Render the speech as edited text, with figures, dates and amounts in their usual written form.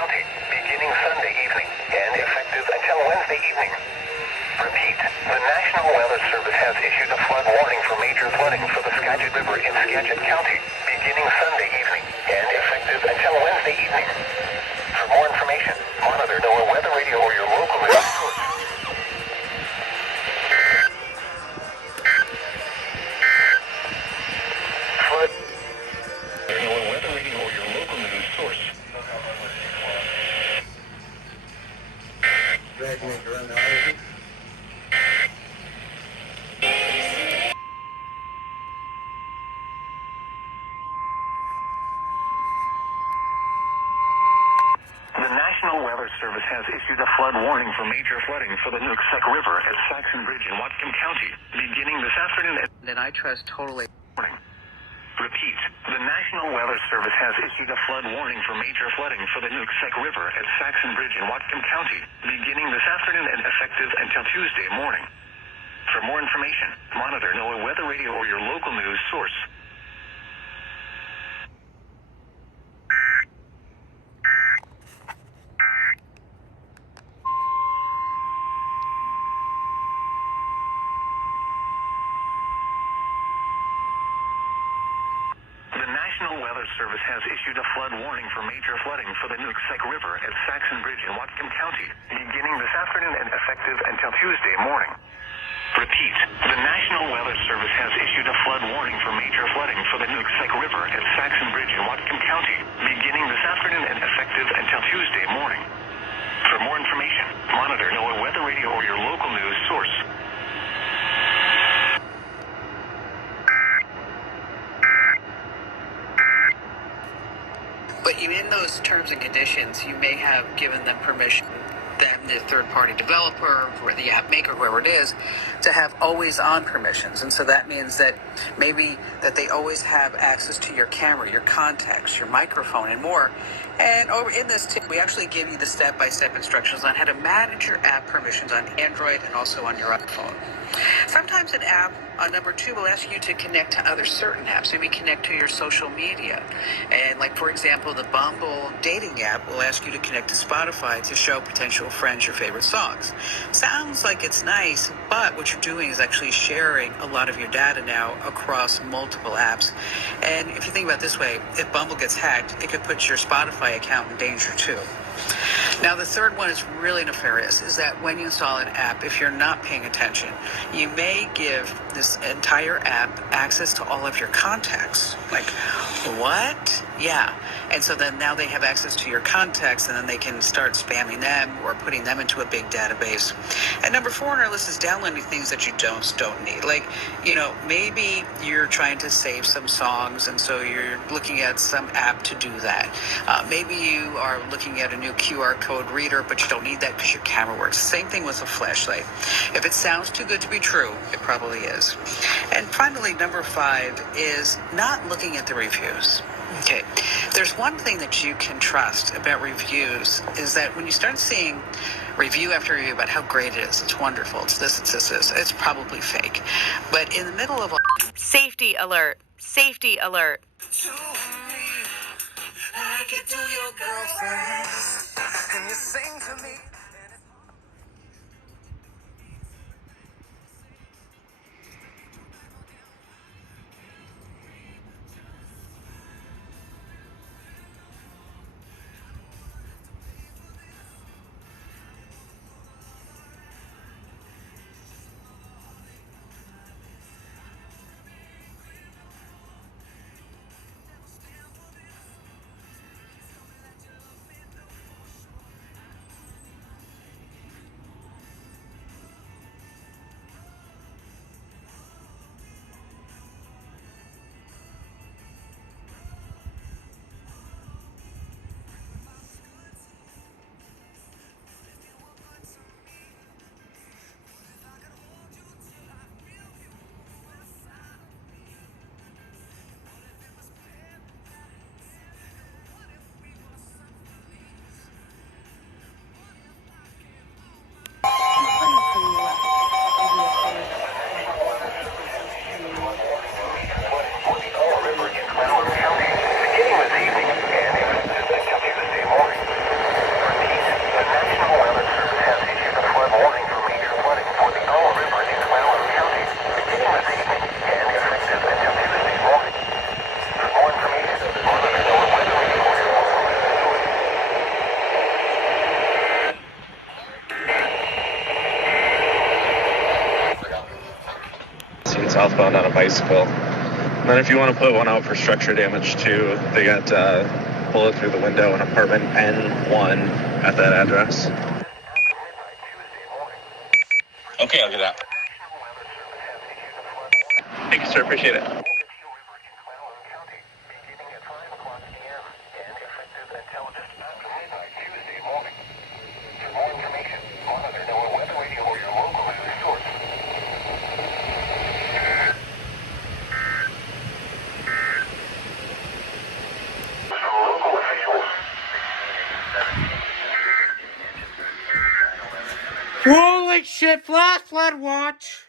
County, beginning Sunday evening and effective until Wednesday evening. Repeat, the National Weather Service has issued a flood warning for major flooding for the Skagit River in Skagit County, beginning Sunday evening and effective until Wednesday evening. For more information, monitor NOAA Weather Radio or your local news source. Flood. NOAA Weather Radio or your local news source. Redneck around the island. The National Weather Service has issued a flood warning for major flooding for the Nooksack River at Saxon Bridge in Whatcom County, beginning this afternoon at And I trust totally. morning. Repeat, the National Weather Service has issued a flood warning for major flooding for the Nooksack River at Saxon Bridge in Whatcom County, beginning this afternoon and effective until Tuesday morning. For more information, monitor NOAA Weather Radio or your local news source. The National Weather Service has issued a flood warning for major flooding for the Nooksack River at Saxon Bridge in Whatcom County, beginning this afternoon and effective until Tuesday morning. Repeat, the National Weather Service has issued a flood warning for major flooding for the Nooksack River at Saxon Bridge in Whatcom County, beginning this afternoon and effective until Tuesday morning. For more information, monitor NOAA Weather Radio or your local news source. But in those terms and conditions, you may have given them permission, them, the third-party developer, or the app maker, whoever it is, to have always-on permissions. And so that means that maybe that they always have access to your camera, your contacts, your microphone, and more. And over in this tip, we actually give you the step-by-step instructions on how to manage your app permissions on Android and also on your iPhone. Sometimes an app on number 2 will ask you to connect to other certain apps, maybe connect to your social media. And like, for example, the Bumble dating app will ask you to connect to Spotify to show potential friends your favorite songs. Sounds like it's nice, but what you're doing is actually sharing a lot of your data now across multiple apps. And if you think about it this way, if Bumble gets hacked, it could put your Spotify account in danger too. Now, the third one is really nefarious, is that when you install an app, if you're not paying attention, you may give this entire app access to all of your contacts. Like, what? Yeah. And so then now they have access to your contacts, and then they can start spamming them or putting them into a big database. And number 4 on our list is downloading things that you don't need. Like, maybe you're trying to save some songs, and so you're looking at some app to do that. Maybe you are looking at a new QR code reader, but you don't need that because your camera works. Same thing with a flashlight. If it sounds too good to be true, it probably is. And finally, number 5 is not looking at the reviews. Okay, there's one thing that you can trust about reviews is that when you start seeing review after review about how great it is, it's wonderful, it's this, it's probably fake. But in the middle of all... Safety alert! Safety alert! I get to your girlfriend, and you sing to me. southbound on a bicycle. And then if you want to put one out for structure damage too, they got bullet through the window in apartment N1 at that address. Okay, I'll get out. Thank you, sir. Appreciate it. Holy shit, flash flood watch!